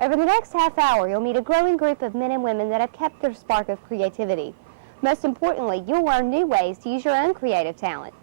Over the next half hour, you'll meet a growing group of men and women that have kept their spark of creativity. Most importantly, you'll learn new ways to use your own creative talent.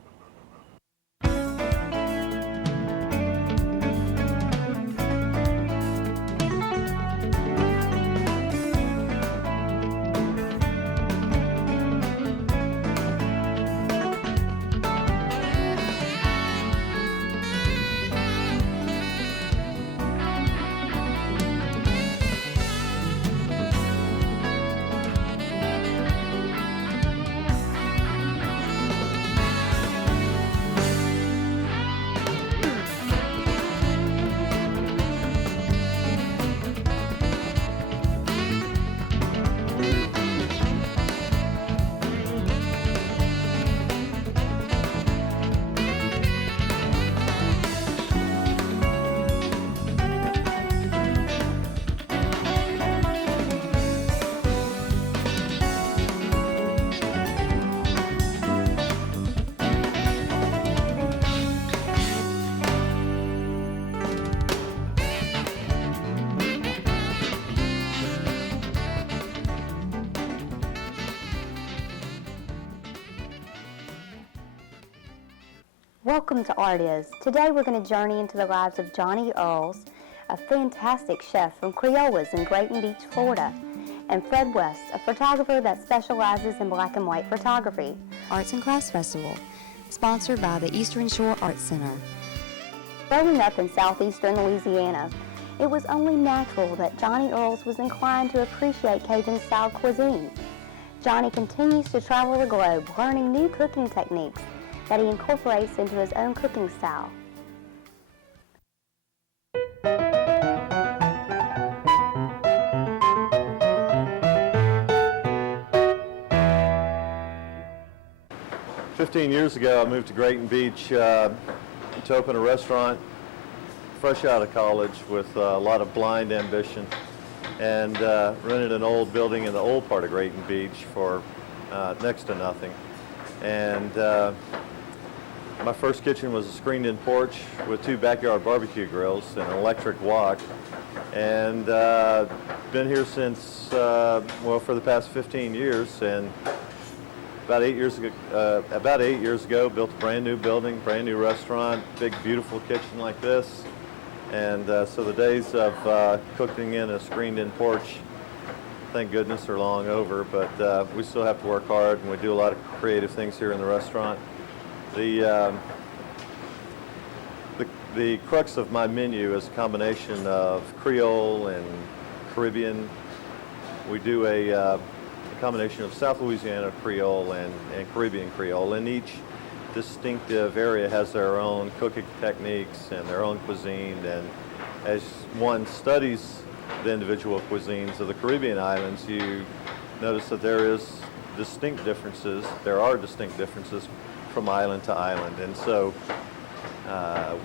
Welcome to Art Is. Today we're going to journey into the lives of Johnny Earles, a fantastic chef from Criolla's in Grayton Beach, Florida, and Fred West, a photographer that specializes in black and white photography. Arts and Crafts Festival, sponsored by the Eastern Shore Arts Center. Growing up in southeastern Louisiana, it was only natural that Johnny Earles was inclined to appreciate Cajun-style cuisine. Johnny continues to travel the globe, learning new cooking techniques that he incorporates into his own cooking style. "15 years ago, I moved to Grayton Beach to open a restaurant fresh out of college with a lot of blind ambition, and rented an old building in the old part of Grayton Beach for next to nothing. And my first kitchen was a screened-in porch with 2 backyard barbecue grills and an electric wok, and been here since, well, for the past 15 years. And about 8 years ago, built a brand new building, brand new restaurant, big, beautiful kitchen like this. And so the days of cooking in a screened-in porch, thank goodness, are long over. But we still have to work hard, and we do a lot of creative things here in the restaurant. The crux of my menu is a combination of Creole and Caribbean. We do a combination of South Louisiana Creole and Caribbean Creole, and each distinctive area has their own cooking techniques and their own cuisine. And as one studies the individual cuisines of the Caribbean islands, you notice that there are distinct differences from island to island. And so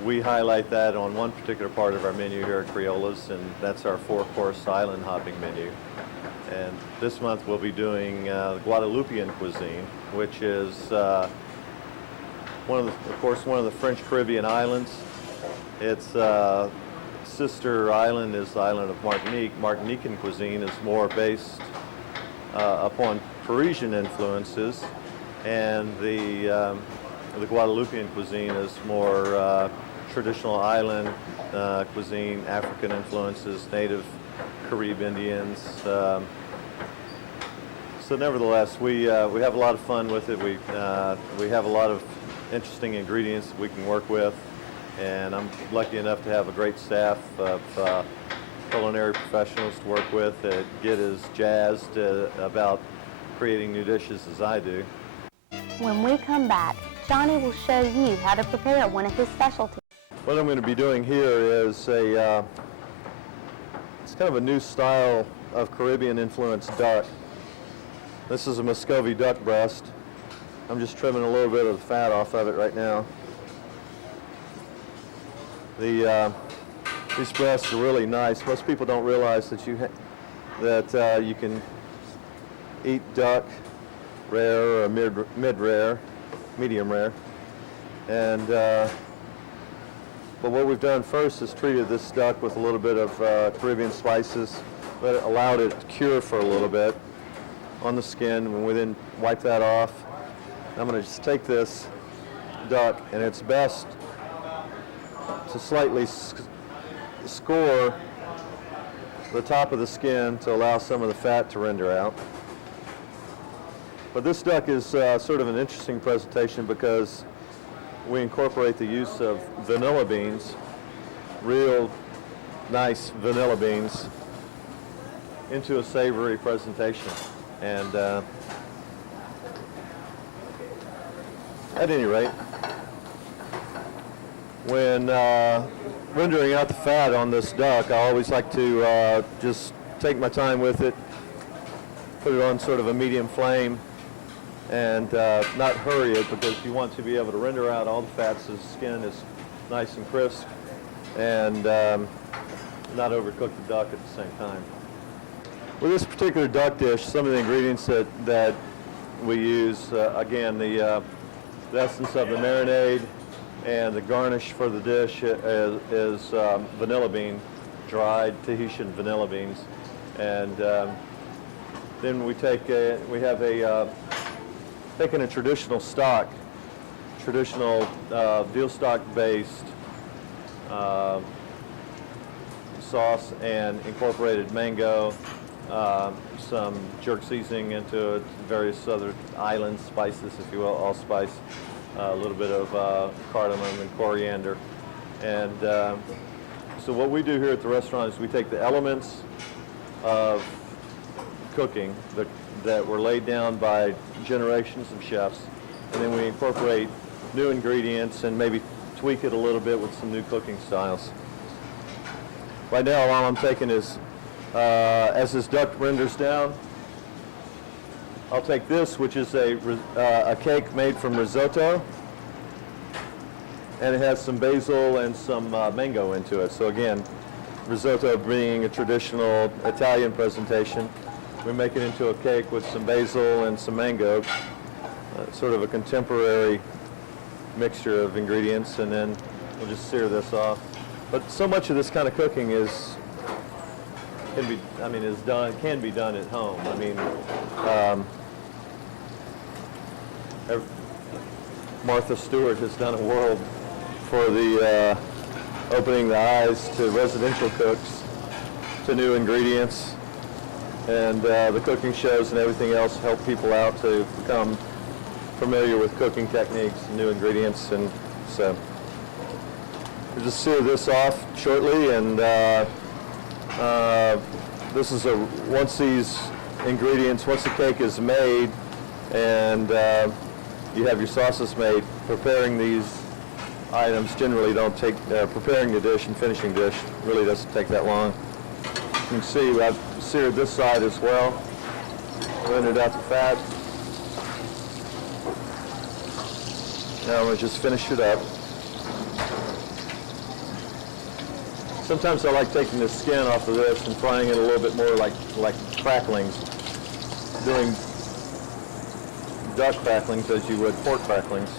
we highlight that on one particular part of our menu here at Criolla's, and that's our 4-course island hopping menu. And this month we'll be doing Guadeloupean cuisine, which is one of the French Caribbean islands. Its sister island is the island of Martinique. Martinican cuisine is more based upon Parisian influences, and the Guadeloupean cuisine is more traditional island cuisine, African influences, native Carib Indians. So nevertheless, we have a lot of fun with it. We have a lot of interesting ingredients that we can work with, and I'm lucky enough to have a great staff of culinary professionals to work with that get as jazzed about creating new dishes as I do. When we come back, Johnny will show you how to prepare one of his specialties. What I'm going to be doing here is it's kind of a new style of Caribbean-influenced duck. This is a Muscovy duck breast. I'm just trimming a little bit of the fat off of it right now. These breasts are really nice. Most people don't realize that you can eat duck rare or mid-rare, medium rare, and But what we've done first is treated this duck with a little bit of Caribbean spices, but allowed it to cure for a little bit on the skin, and we then wipe that off. I'm going to just take this duck, and it's best to slightly score the top of the skin to allow some of the fat to render out. But this duck is sort of an interesting presentation because we incorporate the use of vanilla beans, real nice vanilla beans, into a savory presentation. And at any rate, when rendering out the fat on this duck, I always like to just take my time with it, put it on sort of a medium flame, and not hurry it, because you want to be able to render out all the fats so the skin is nice and crisp, and not overcook the duck at the same time. With this particular duck dish, some of the ingredients that we use, again, the essence of the marinade and the garnish for the dish is vanilla bean, dried Tahitian vanilla beans. And then we have taken a traditional stock, traditional veal stock based sauce, and incorporated mango, some jerk seasoning into it, various other island spices, if you will, allspice, a little bit of cardamom and coriander. And so what we do here at the restaurant is we take the elements of cooking that were laid down by generations of chefs, and then we incorporate new ingredients and maybe tweak it a little bit with some new cooking styles. Right now, all I'm taking is, as this duck renders down, I'll take this, which is a cake made from risotto, and it has some basil and some mango into it. So again, risotto being a traditional Italian presentation, we make it into a cake with some basil and some mango, sort of a contemporary mixture of ingredients, and then we'll just sear this off. But so much of this kind of cooking can be done at home. I mean, Martha Stewart has done a world for the opening the eyes to residential cooks to new ingredients, and the cooking shows and everything else help people out to become familiar with cooking techniques and new ingredients. And so we'll just sear this off shortly, and this is once the cake is made and you have your sauces made, preparing these items generally don't take, preparing the dish and finishing dish really doesn't take that long. You can see I've seared this side as well, rendered out the fat. Now I'm going to just finish it up. Sometimes I like taking the skin off of this and frying it a little bit more like cracklings, doing duck cracklings as you would pork cracklings.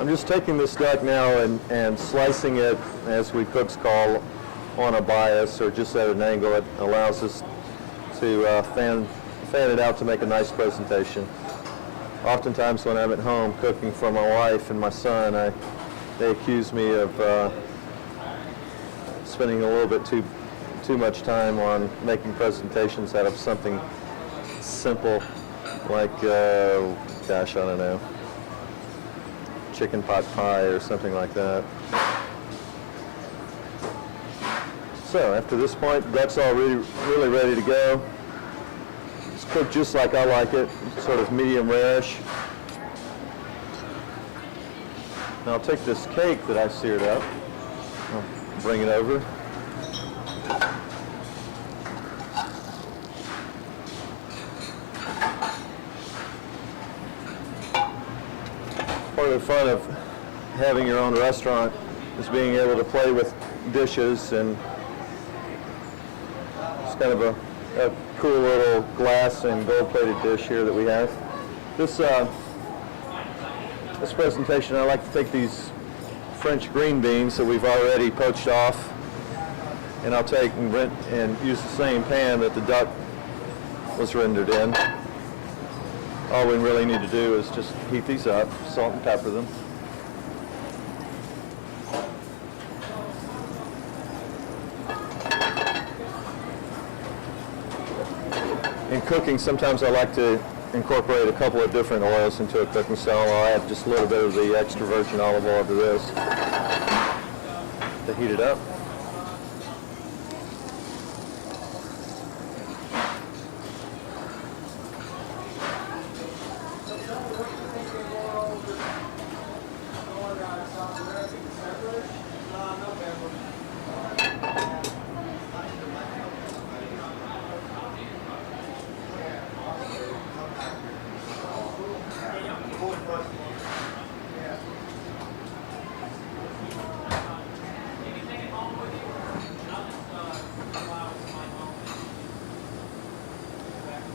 I'm just taking this duck now and slicing it, as we cooks call, on a bias, or just at an angle. It allows us to fan it out to make a nice presentation. Oftentimes when I'm at home cooking for my wife and my son, they accuse me of spending a little bit too much time on making presentations out of something simple like, gosh, I don't know, chicken pot pie or something like that. So after this point, duck's all really ready to go. It's cooked just like I like it, sort of medium rarish. Now I'll take this cake that I seared up, I'll bring it over. Part of the fun of having your own restaurant is being able to play with dishes, and it's kind of a cool little glass and gold-plated dish here that we have. This presentation, I like to take these French green beans that we've already poached off, and I'll take and use the same pan that the duck was rendered in. All we really need to do is just heat these up, salt and pepper them. In cooking, sometimes I like to incorporate a couple of different oils into a cooking style. I'll add just a little bit of the extra virgin olive oil to this to heat it up.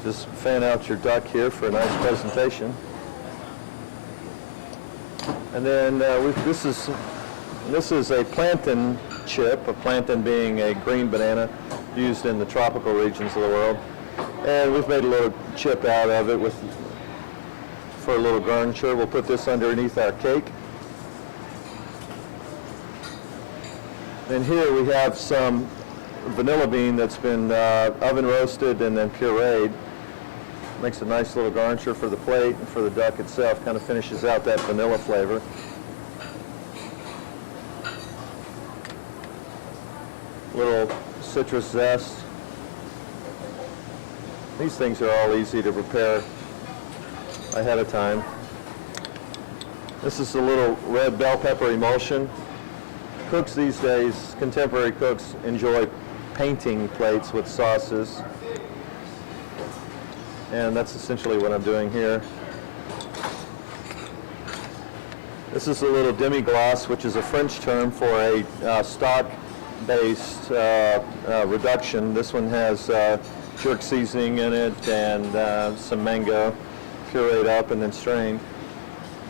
Just fan out your duck here for a nice presentation. And then this is a plantain chip, a plantain being a green banana used in the tropical regions of the world. And we've made a little chip out of it for a little garniture. We'll put this underneath our cake. And here we have some vanilla bean that's been oven roasted and then pureed. Makes a nice little garniture for the plate and for the duck itself. Kind of finishes out that vanilla flavor. Little citrus zest. These things are all easy to prepare ahead of time. This is a little red bell pepper emulsion. Cooks these days, contemporary cooks, enjoy painting plates with sauces. And that's essentially what I'm doing here. This is a little demi-glace, which is a French term for a stock-based reduction. This one has jerk seasoning in it and some mango pureed up and then strained.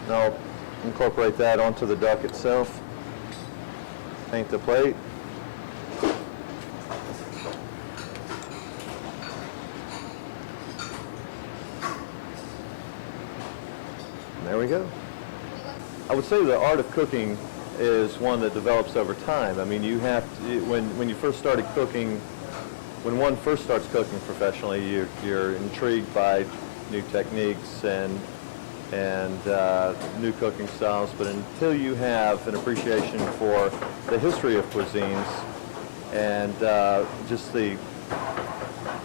And I'll incorporate that onto the duck itself. Paint the plate. There we go. I would say the art of cooking is one that develops over time. I mean, you have to, when you first started cooking, when one first starts cooking professionally, you're intrigued by new techniques and new cooking styles, but until you have an appreciation for the history of cuisines and just the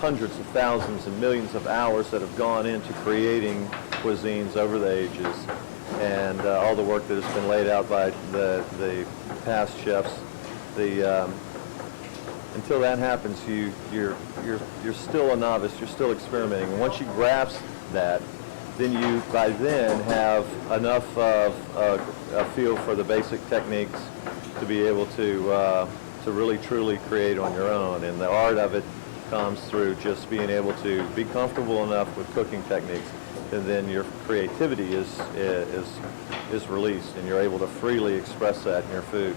hundreds of thousands and millions of hours that have gone into creating cuisines over the ages, and all the work that has been laid out by the past chefs, until that happens, you're still a novice. You're still experimenting. And once you grasp that, then you by then have enough of a feel for the basic techniques to be able to really truly create on your own. And the art of it comes through just being able to be comfortable enough with cooking techniques, and then your creativity is released, and you're able to freely express that in your food.